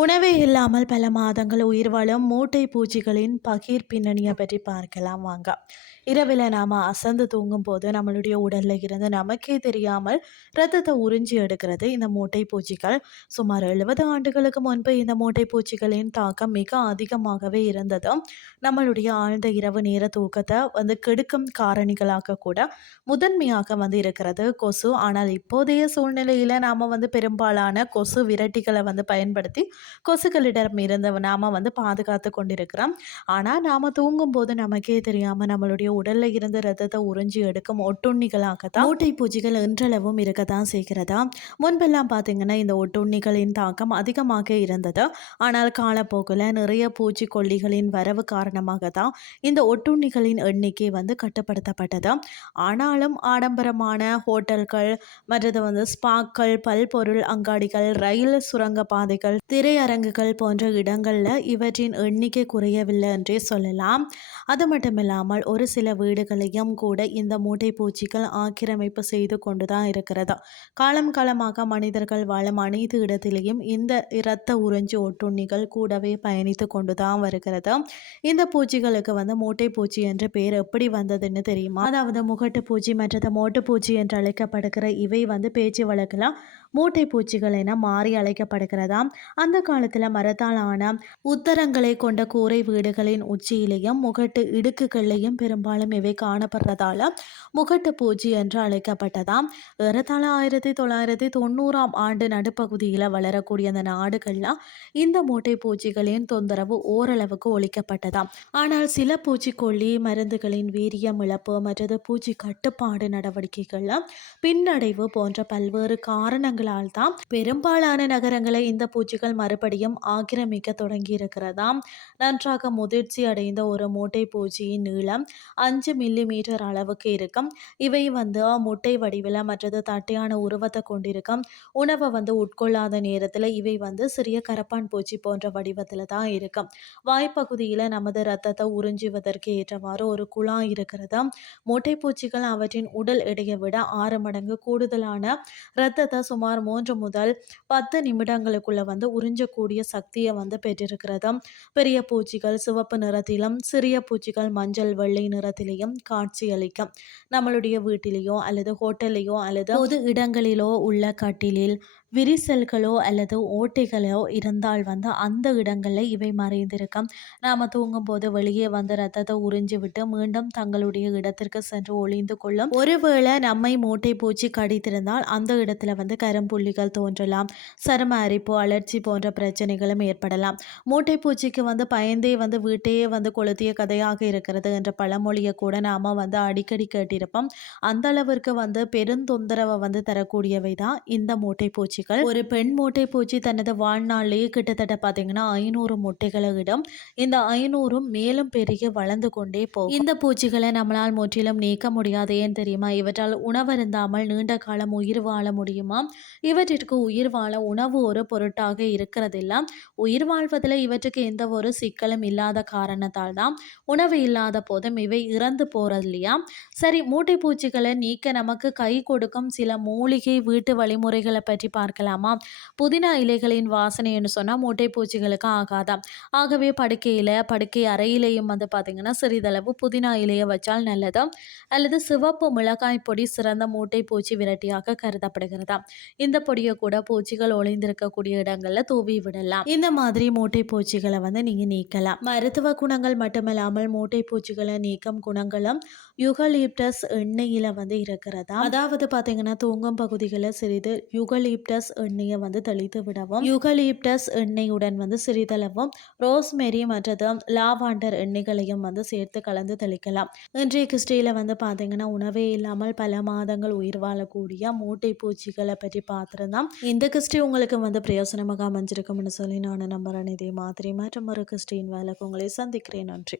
உணவே இல்லாமல் பல மாதங்கள் உயிர் வாழும் மூட்டை பூச்சிகளின் பகிர் பின்னணியை பற்றி பார்க்கலாம் வாங்க. இரவில் நாம் அசந்து தூங்கும் போது நம்மளுடைய உடலில் இருந்து நமக்கே தெரியாமல் ரத்தத்தை உறிஞ்சி எடுக்கிறது இந்த மூட்டை பூச்சிகள். சுமார் எழுபது ஆண்டுகளுக்கு முன்பு இந்த மூட்டை பூச்சிகளின் தாக்கம் மிக அதிகமாகவே இருந்தது நம்மளுடைய ஆழ்ந்த இரவு நேர தூக்கத்தை வந்து கெடுக்கும் காரணிகளாக கூட முதன்மையாக வந்து இருக்கிறது கொசு. ஆனால் இப்போதைய சூழ்நிலையில் நாம் வந்து பெரும்பாலான கொசு விரட்டிகளை வந்து பயன்படுத்தி கொசுக்களிடம் இருந்து நாம் வந்து பாதுகாத்து கொண்டிருக்கிறோம். ஆனால் நாம் தூங்கும்போது நமக்கே தெரியாமல் நம்மளுடைய உடலில் இருந்து ரத்தத்தை உறிஞ்சி எடுக்கும் ஒட்டுண்ணிகளாக தான் மூட்டை பூச்சிகள் இன்றளவும் இருக்க தான் செய்கிறதா? முன்பெல்லாம் பார்த்தீங்கன்னா இந்த ஒட்டுண்ணிகளின் தாக்கம் அதிகமாக இருந்தது. ஆனால் காலப்போக்கில் நிறைய பூச்சிக்கொல்லிகளின் வரவு காரணமாக தான் இந்த ஒட்டுண்ணிகளின் எண்ணிக்கை வந்து கட்டுப்படுத்தப்பட்டது. ஆனாலும் ஆடம்பரமான ஹோட்டல்கள் மற்றது வந்து ஸ்பாக்கள் பல்பொருள் அங்காடிகள் ரயில் சுரங்க பாதைகள் திரையரங்குகள் போன்ற இடங்களில் இவற்றின் எண்ணிக்கை குறையவில்லை என்றே சொல்லலாம். அது மட்டுமில்லாமல் ஒரு சில சில வீடுகளையும் கூட இந்த மூட்டை பூச்சிகள் ஆக்கிரமிப்பு செய்து கொண்டு தான் இருக்கிறதா? காலம் காலமாக மனிதர்கள் வாழும் அனைத்து இடத்திலேயும் இந்த இரத்த உறிஞ்சி ஒட்டுண்ணிகள் கூடவே பயணித்து கொண்டு தான் வருகிறது. இந்த பூச்சிகளுக்கு வந்து மூட்டை பூச்சி என்ற பெயர் எப்படி வந்ததுன்னு தெரியுமா? அதாவது முகட்டு பூச்சி மற்றது மோட்டு பூச்சி என்று அழைக்கப்படுகிற இவை வந்து பேச்சு வழக்கில் மூட்டை பூச்சிகள் என மாறி அழைக்கப்படுகிறதாம். அந்த காலத்தில் மரத்தால் ஆன உத்தரங்களை கொண்ட கூரை வீடுகளின் உச்சியிலையும் முகட்டு இடுக்குகள்லையும் பெரும்பாலும் இவை காணப்படுறதால முகட்டு பூச்சி என்று அழைக்கப்பட்டதாம். ஏறத்தாழ ஆயிரத்தி தொள்ளாயிரத்தி தொண்ணூறாம் ஆண்டு நடுப்பகுதியில் வளரக்கூடிய அந்த நாடுகள்லாம் இந்த மூட்டை பூச்சிகளின் தொந்தரவு ஓரளவுக்கு ஒழிக்கப்பட்டதாம். ஆனால் சில பூச்சிக்கொல்லி மருந்துகளின் வீரியம் இழப்பு மற்றது பூச்சி கட்டுப்பாடு நடவடிக்கைகள்லாம் பின்னடைவு போன்ற பல்வேறு காரணங்கள் காரணங்களால் தான் பெரும்பாலான நகரங்களை இந்த பூச்சிகள் மறுபடியும் ஆக்கிரமிக்க தொடங்கி இருக்கிறதாம் நன்றாக முதிர்ச்சி அடைந்த ஒரு மூட்டை பூச்சியின் நீளம் அஞ்சு மில்லி மீட்டர் அளவுக்கு இருக்கும். இவை வந்து முட்டை வடிவில் மற்றது தட்டையான உருவத்தை கொண்டிருக்கும். உணவை வந்து உட்கொள்ளாத நேரத்தில் இவை வந்து சிறிய கரப்பான் பூச்சி போன்ற வடிவத்தில் தான் இருக்கும். வாய்ப்பகுதியில் நமது ரத்தத்தை உறிஞ்சுவதற்கு ஏற்றவாறு ஒரு குழாய் இருக்கிறது மூட்டை பூச்சிகள் அவற்றின் உடல் எடையை விட ஆறு மடங்கு கூடுதலான ரத்தத்தை சுமார் மூன்று முதல் பத்து நிமிடங்களுக்குள்ள வந்து உறிஞ்சக்கூடிய சக்தியை வந்து பெற்றிருக்கிறது பெரிய பூச்சிகள் சிவப்பு நிறத்திலும் சிறிய பூச்சிகள் மஞ்சள் வெள்ளை நிறத்திலையும் காட்சியளிக்கும். நம்மளுடைய வீட்டிலேயோ அல்லது ஹோட்டல்லையோ அல்லது பொது இடங்களிலோ உள்ள கட்டிலில் விரிசல்களோ அல்லது ஓட்டைகளோ இருந்தால் வந்து அந்த இடங்களில் இவை மறைந்திருக்கும். நாம் தூங்கும்போது வெளியே வந்து ரத்தத்தை உறிஞ்சி விட்டு மீண்டும் தங்களுடைய இடத்திற்கு சென்று ஒளிந்து கொள்ளும். ஒருவேளை நம்மை மூட்டை பூச்சி கடித்திருந்தால் அந்த இடத்துல வந்து கரும்புள்ளிகள் தோன்றலாம். சரும அரிப்பு அலர்ச்சி போன்ற பிரச்சனைகளும் ஏற்படலாம். மூட்டை பூச்சிக்கு வந்து பயந்தே வந்து வீட்டையே வந்து கொளுத்திய கதையாக இருக்கிறது என்ற பழமொழியை கூட நாம் வந்து அடிக்கடி கேட்டிருப்போம். அந்த அளவிற்கு வந்து பெருந்தொந்தரவை வந்து தரக்கூடியவை தான் இந்த மூட்டை பூச்சிகள். ஒரு பெண் மூட்டை பூச்சி தனது வாழ்நாளிலேயே கிட்டத்தட்ட பார்த்தீங்கன்னா ஐநூறு முட்டைகளை இடம். இந்த ஐநூறும் மேலும் பெருகி வளர்ந்து கொண்டே போகும். இந்த பூச்சிகளை நம்மளால் முற்றிலும் நீக்க முடியாது. ஏன் தெரியுமா? இவற்றால் உணவருந்தாமல் நீண்ட காலம் உயிர் வாழ முடியுமா? இவற்றிற்கு உயிர் வாழ உணவு ஒரு பொருட்டாக இருக்கிறதில்ல உயிர் வாழ்வதில் இவற்றுக்கு எந்த ஒரு சிக்கலும் இல்லாத காரணத்தால் தான் உணவு இல்லாத போதும் இவை இறந்து போறது இல்லையா? சரி மூட்டை பூச்சிகளை நீக்க நமக்கு கை கொடுக்கும் சில மூலிகை வீட்டு வழிமுறைகளை பற்றி பார்க்கலாமா? புதினா இலைகளின் வாசனைன்னு சொன்னால் மூட்டை பூச்சிகளுக்கு ஆகாதாம் ஆகவே படுக்கையில் படுக்கை அறையிலையும் வந்து பார்த்திங்கன்னா சிறிதளவு புதினா இலையை வச்சால் நல்லது? அல்லது சிவப்பு மிளகாய் பொடி சிறந்த மூட்டை பூச்சி விரட்டியாக கருதப்படுகிறதா? இந்த பொடியை கூட பூச்சிகள் ஒளிந்திருக்கக்கூடிய இடங்களில் தூவி விடலாம். இந்த மாதிரி மூட்டை பூச்சிகளை வந்து நீங்கள் நீக்கலாம். மருத்துவ குணங்கள் மட்டுமல்லாமல் மூட்டை பூச்சிகளை நீக்கும் குணங்களும் யுகலிப்டஸ் எண்ணெயில் வந்து இருக்கிறதா? அதாவது பார்த்தீங்கன்னா தூங்கும் பகுதிகளை சிறிது யுகலிப்டஸ் எண்ணெயை வந்து தெளித்து விடவும் யுகலிப்டஸ் எண்ணெயுடன் வந்து சிறிதளவும் ரோஸ்மெரி மற்றது லாவாண்டர் எண்ணெய்களையும் வந்து சேர்த்து கலந்து தெளிக்கலாம். இன்றைய கிறிஸ்டியில் வந்து பார்த்தீங்கன்னா உணவே இல்லாமல் பல மாதங்கள் உயிர் வாழக்கூடிய மூட்டை பூச்சிகளை பற்றி பார்த்துருந்தோம் இந்த கிறிஸ்டி உங்களுக்கு வந்து பிரயோசனமாக அமைஞ்சிருக்கும்னு சொல்லி நான் நம்புறேன். இதே மாதிரி மற்றும் ஒரு கிறிஸ்டின் வேலைக்கு உங்களை சந்திக்கிறேன். நன்றி.